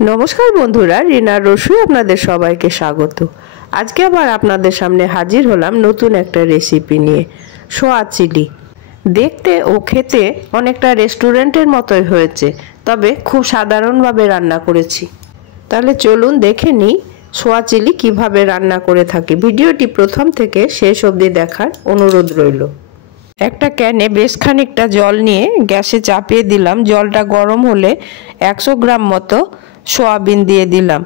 नमस्कार बंधुरा रीनार रसोई आपनादेर सबाइके स्वागत। आज के आबार आपनादेर सामने हाजिर हलाम नतून एकटा रेसिपि निये सोया चिली। देखते ओ खेते अनेकटा रेस्टुरेंटेर मतोई हयेछे, तबे खूब साधारण भावे रान्ना करेछि। ताहले चलुन देखे निई सोया चिली किभाबे रान्ना करे थाकि। भिडियोटी प्रथम थेके शेष अब्दि देखार अनुरोध रइल। একটা ক্যানে বেশ খানিকটা জল নিয়ে গ্যাসে চাপিয়ে দিলাম। জলটা গরম হলে 100 গ্রাম মতো সয়াবিন দিয়ে দিলাম।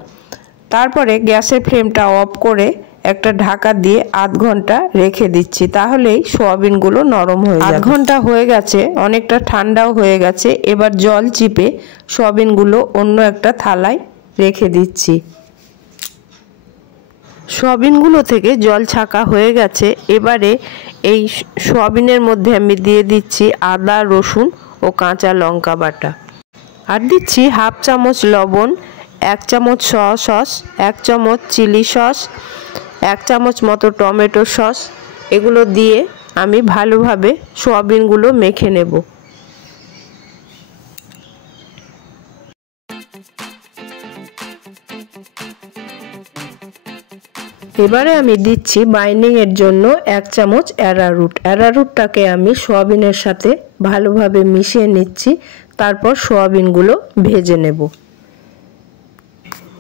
তারপরে গ্যাসের ফ্লেমটা অফ করে একটা ঢাকা দিয়ে আধ ঘন্টা রেখে দিচ্ছি, তাহলেই সয়াবিনগুলো নরম হয়ে যাবে। আধ ঘন্টা হয়ে গেছে, অনেকটা ঠান্ডাও হয়ে গেছে। এবার জল চিপে সয়াবিনগুলো অন্য একটা থালায় রেখে দিচ্ছি। সয়াবিনগুলো থেকে জল ছাকা হয়ে গেছে। এবারে এই সয়াবিনের মধ্যে আমি দিয়ে দিচ্ছি আদা রসুন ও কাঁচা লঙ্কা বাটা, আর দিচ্ছি হাফ চামচ লবণ, 1 চামচ সয়া সস, 1 চামচ চিলি সস, 1 চামচ মতো টমেটো সস। এগুলো দিয়ে আমি ভালোভাবে সয়াবিনগুলো মেখে নেব। এবারে আমি দিচ্ছি বাইন্ডিং এর জন্য 1 চামচ অ্যারারুট। অ্যারারুটটাকে আমি সয়াবিনের সাথে ভালোভাবে মিশিয়ে নিচ্ছি, তারপর সয়াবিনগুলো ভেজে নেব।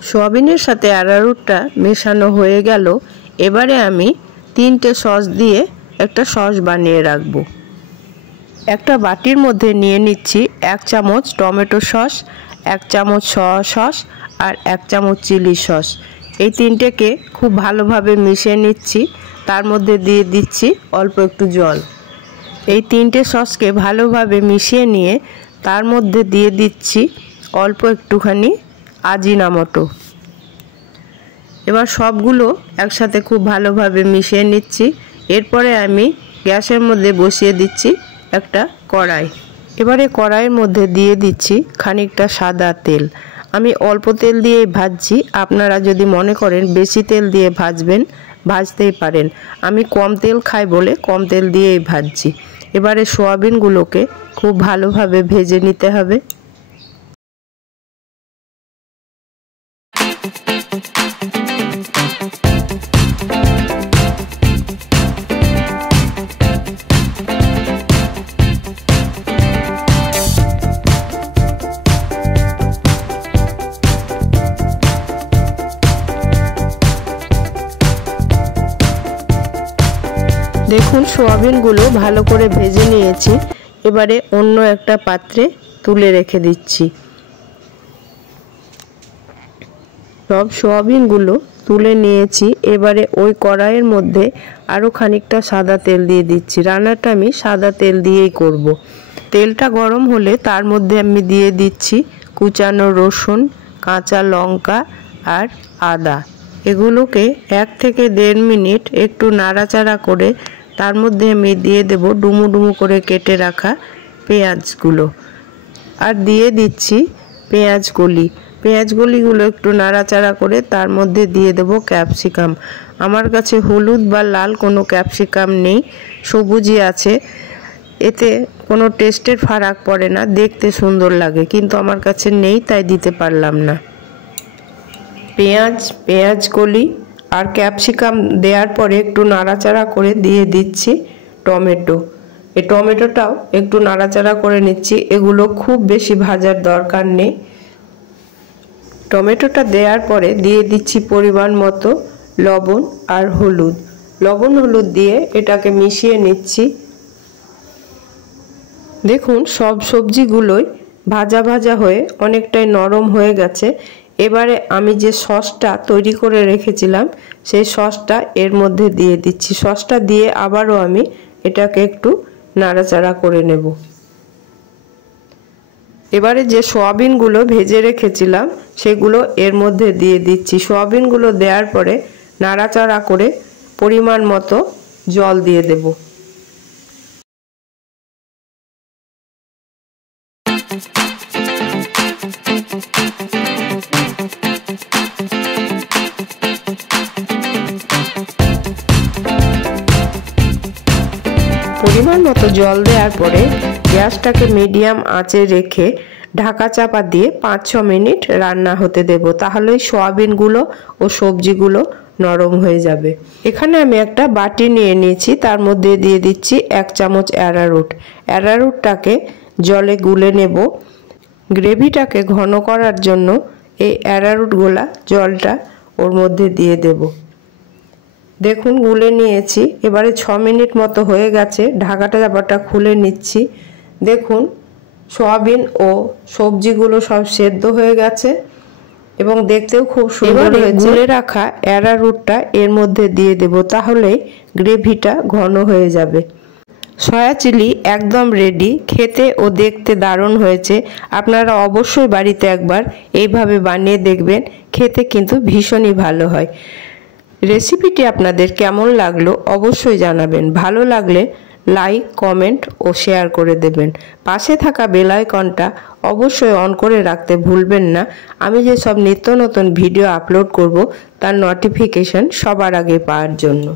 সয়াবিনের সাথে অ্যারারুটটা মেশানো হয়ে গেল। এবারে আমি 3টে সস দিয়ে একটা সস বানিয়ে রাখব। একটা বাটির মধ্যে নিয়ে নিচ্ছি 1 চামচ টমেটো সস, 1 চামচ সয়া সস আর 1 চামচ চিলি সস। এই তিনটেকে খুব ভালোভাবে মিশিয়ে নিচ্ছি। তার মধ্যে দিয়ে দিচ্ছি অল্প একটু জল। এই তিনটে সসকে ভালোভাবে মিশিয়ে নিয়ে তার মধ্যে দিয়ে দিচ্ছি অল্প একটুখানি আজিনামোটো। এবার সবগুলো একসাথে খুব ভালোভাবে মিশিয়ে নিচ্ছি। এরপরে আমি গ্যাসের মধ্যে বসিয়ে দিচ্ছি একটা কড়াই। এবারে কড়াইয়ের মধ্যে দিয়ে দিচ্ছি খানিকটা সাদা তেল। আমি অল্প তেল দিয়েই ভাজছি, আপনারা যদি মনে করেন বেশি তেল দিয়ে ভাজবেন ভাজতেই পারেন। আমি কম তেল খাই বলে কম তেল দিয়েই ভাজছি। এবারে সয়াবিনগুলোকে খুব ভালোভাবে ভেজে নিতে হবে। দেখুন সয়াবিনগুলো ভালো করে ভেজে নিয়েছি। এবারে অন্য একটা পাত্রে তুলে রেখে দিচ্ছি। সব সয়াবিনগুলো তুলে নিয়েছি। এবারে ওই কড়াইয়ের মধ্যে আরও খানিকটা সাদা তেল দিয়ে দিচ্ছি। রান্নাটা আমি সাদা তেল দিয়েই করব। তেলটা গরম হলে তার মধ্যে আমি দিয়ে দিচ্ছি কুচানো রসুন, কাঁচা লঙ্কা আর আদা। এগুলোকে 1 থেকে 1.5 মিনিট একটু নাড়াচাড়া করে তার মধ্যে আমি দিয়ে দেব ডুমু ডুমু করে কেটে রাখা পেঁয়াজগুলো, আর দিয়ে দিচ্ছি পেঁয়াজ কলি। পেঁয়াজ কলিগুলো একটু নাড়াচাড়া করে তার মধ্যে দিয়ে দেব ক্যাপসিকাম। আমার কাছে হলুদ বা লাল কোনো ক্যাপসিকাম নেই, সবুজই আছে। এতে কোনো টেস্টের ফারাক পড়ে না, দেখতে সুন্দর লাগে, কিন্তু আমার কাছে নেই তাই দিতে পারলাম না। পেঁয়াজ কলি আর ক্যাপসিকাম দেওয়ার পরে একটু নাড়াচাড়া করে দিয়ে দিচ্ছি টমেটো। এই টমেটোটাও একটু নাড়াচাড়া করে নিচ্ছি। এগুলো খুব বেশি ভাজার দরকার নেই। টমেটোটা দেওয়ার পরে দিয়ে দিচ্ছি পরিমাণ মতো লবণ আর হলুদ। লবণ হলুদ দিয়ে এটাকে মিশিয়ে নিচ্ছি। দেখুন সব সবজিগুলোই ভাজা ভাজা হয়ে অনেকটাই নরম হয়ে গেছে। এবারে আমি যে সসটা তৈরি করে রেখেছিলাম সেই সসটা এর মধ্যে দিয়ে দিচ্ছি। সসটা দিয়ে আবারও আমি এটাকে একটু নাড়াচাড়া করে নেব। এবারে যে সয়াবিনগুলো ভেজে রেখেছিলাম সেগুলো এর মধ্যে দিয়ে দিচ্ছি। সয়াবিনগুলো দেওয়ার পরে নাড়াচাড়া করে পরিমাণ মতো জল দিয়ে দেব। পরিমাণ মতো জল দেওয়ার পরে গ্যাসটাকে মিডিয়াম আঁচে রেখে ঢাকা চাপা দিয়ে 5-6 মিনিট রান্না হতে দেব, তাহলেই সয়াবিনগুলো ও সবজিগুলো নরম হয়ে যাবে। এখানে আমি একটা বাটি নিয়ে নিয়েছি, তার মধ্যে দিয়ে দিচ্ছি 1 চামচ অ্যারারুট। অ্যারারুটটাকে জলে গুলে নেব। গ্রেভিটাকে ঘন করার জন্য এই অ্যারারুটগুলা জলটা ওর মধ্যে দিয়ে দেব। দেখুন গুলে নিয়েছি। এবারে 6 মিনিট মতো হয়ে গেছে, ঢাকাটা চাপাটা খুলে নিচ্ছি। দেখুন সয়াবিন ও সবজিগুলো সব সেদ্ধ হয়ে গেছে এবং দেখতেও খুব সুন্দর হয়েছে। গুলে রাখা অ্যারারুটটা এর মধ্যে দিয়ে দেব, তাহলে গ্রেভিটা ঘন হয়ে যাবে। সয়া চিলি একদম রেডি। খেতে ও দেখতে দারুণ হয়েছে। আপনারা অবশ্যই বাড়িতে একবার এইভাবে বানিয়ে দেখবেন, খেতে কিন্তু ভীষণই ভালো হয়। রেসিপিটি আপনাদের কেমন লাগলো অবশ্যই জানাবেন। ভালো লাগলে লাইক, কমেন্ট ও শেয়ার করে দেবেন। পাশে থাকা বেল আইকনটা অবশ্যই অন করে রাখতে ভুলবেন না। আমি যে সব নিত্য নতুন ভিডিও আপলোড করব তার নোটিফিকেশন সবার আগে পাওয়ার জন্য।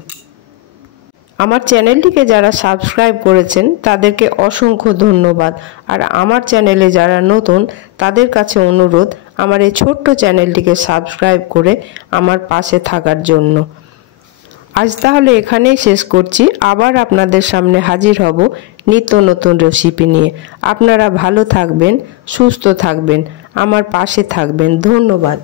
আমার চ্যানেলটিকে যারা সাবস্ক্রাইব করেছেন তাদেরকে অসংখ্য ধন্যবাদ। আর আমার চ্যানেলে যারা নতুন তাদের কাছে অনুরোধ, আমার এই ছোট্ট চ্যানেলটিকে সাবস্ক্রাইব করে আমার পাশে থাকার জন্য। আজ তাহলে এখানেই শেষ করছি। আবার আপনাদের সামনে হাজির হব নিত্য নতুন রেসিপি নিয়ে। আপনারা ভালো থাকবেন, সুস্থ থাকবেন, আমার পাশে থাকবেন। ধন্যবাদ।